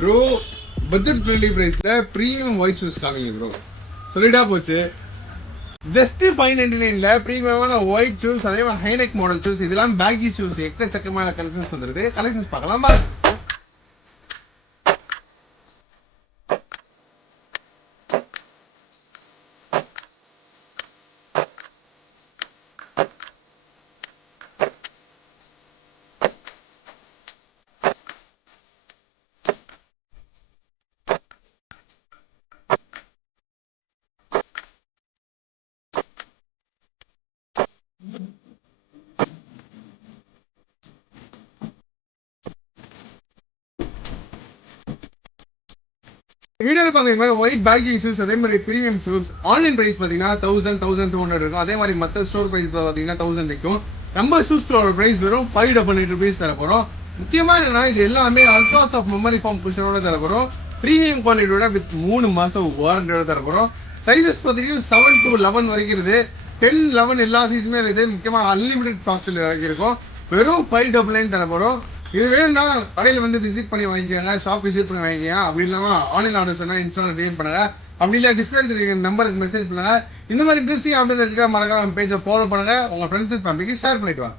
Bro budget friendly பிரைஸ்ல premium white shoes காமிங்க bro. சொல்லிட்டா போச்சு. ஜஸ்ட் 599ல ப்ரீமியமான ஒயிட் ஷூஸ், அதே மாதிரி ஹைநெக் மாடல் ஷூஸ், இதெல்லாம் பேக்கி ஷூஸ், எக்கச்சக்கமான கலெக்ஷன்ஸ் வந்துருது. கலெக்ஷன்ஸ் பார்க்கலாம் பாருங்க. வீடியோவில் பார்த்தீங்கன்னா ஒயிட் பேக்கி ஷூஸ், அதே மாதிரி ப்ரீமியம் ஷூஸ் ஆன்லைன் ப்ரைஸ் பார்த்தீங்கன்னா 1000-1200 இருக்கும். அதே மாதிரி மற்ற ஸ்டோர் ப்ரைஸ் பார்த்தீங்கன்னா 1000 இருக்கும். நம்ம ஷூஸ் ஸ்டோர் ப்ரைஸ் வெறும் 588 rupees தர போகிறோம். முக்கியமாக என்னன்னா இது எல்லாமே அல்ட்ராஸ் ஆஃப் மெமரி ஃபார்ம் குஷனோட தர போகிறோம். ப்ரீமியம் குவாலிட்டியோட வித் 3 மாதம் வாரண்டியோட தர போகிறோம். சைஸஸ் பார்த்தீங்கன்னா 7 to 11 வரைக்கும் இருக்குது. 10, 11 எல்லா சைஸுமே இருக்குது. முக்கியமாக அன்லிமிடெட் காஸ்ட்டில் இருக்கும். வெறும் 599 தர போகிறோம். இது வேணும்னா கடையில் வந்து விசிட் பண்ணி வாங்கிக்கோங்க, ஷாப் விசிட் பண்ணி வாங்கிக்கோங்க. அப்படி இல்லாமல் ஆன்லைன் ஆர்டர் சொன்னால் இன்ஸ்டாவில் டிஎம் பண்ணுங்க. அப்படி இல்லை டிஸ்பிளே தெரியுற நம்பருக்கு மெசேஜ் பண்ணுங்க. இந்த மாதிரி இன்ட்ரெஸ்டிங் அப்டேட் மறக்காம பேஜை ஃபாலோ பண்ணுங்க. உங்கள் ஃப்ரெண்ட்ஸ் ஃபேமிலிக்கு ஷேர் பண்ணிட்டு வாங்க.